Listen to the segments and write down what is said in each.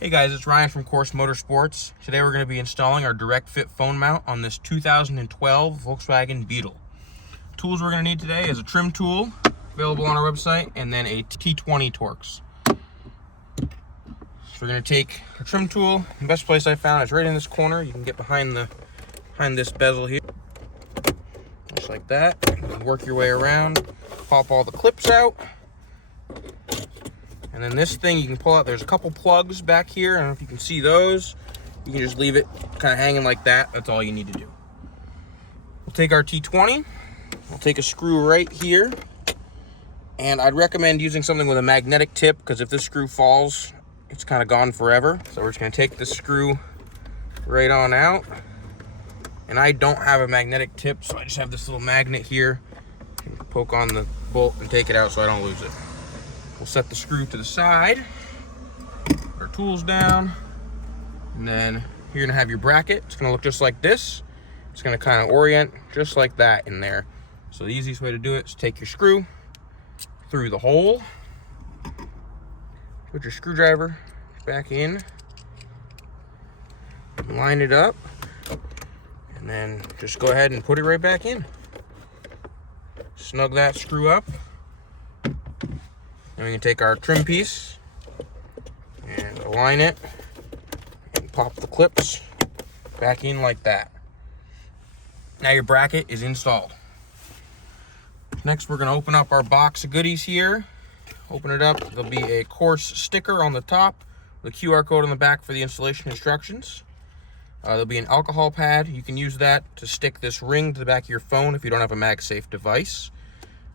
Hey guys, it's Ryan from Course Motorsports. Today we're going to be installing our direct fit phone mount on this 2012 Volkswagen Beetle. Tools we're going to need today is a trim tool, available on our website, and then a T20 Torx. So we're going to take a trim tool. The best place I found is right in this corner. You can get behind this bezel here, just like that. And work your way around, pop all the clips out. And then this thing you can pull out, there's a couple plugs back here. I don't know if you can see those. You can just leave it kind of hanging like that. That's all you need to do. We'll take our T20. We'll take a screw right here. And I'd recommend using something with a magnetic tip, because if this screw falls, it's kind of gone forever. So we're just going to take this screw right on out. And I don't have a magnetic tip, so I just have this little magnet here. Poke on the bolt and take it out so I don't lose it. We'll set the screw to the side, put our tools down, and then you're gonna have your bracket. It's gonna look just like this. It's gonna kind of orient just like that in there. So the easiest way to do it is take your screw through the hole, put your screwdriver back in, line it up, and then just go ahead and put it right back in. Snug that screw up. Then we can take our trim piece and align it and pop the clips back in like that. Now your bracket is installed. Next, we're going to open up our box of goodies here. Open it up. There'll be a course sticker on the top, the QR code on the back for the installation instructions. There'll be an alcohol pad. You can use that to stick this ring to the back of your phone if you don't have a MagSafe device.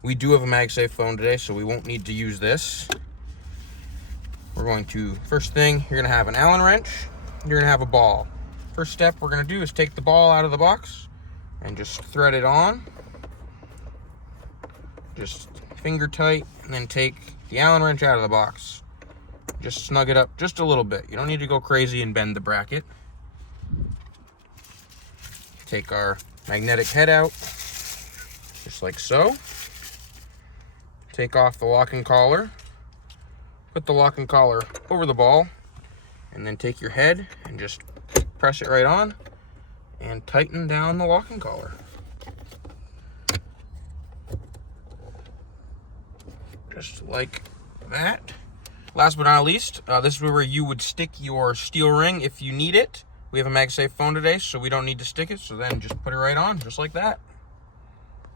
We do have a MagSafe phone today, so we won't need to use this. We're going to, first thing, you're gonna have an Allen wrench, you're gonna have a ball. First step we're gonna do is take the ball out of the box and just thread it on. Just finger tight, and then take the Allen wrench out of the box. Just snug it up just a little bit. You don't need to go crazy and bend the bracket. Take our magnetic head out, just like so. Take off the locking collar, put the locking collar over the ball, and then take your head and just press it right on and tighten down the locking collar. Just like that. Last but not least, this is where you would stick your steel ring if you need it. We have a MagSafe phone today, so we don't need to stick it, so then just put it right on, just like that.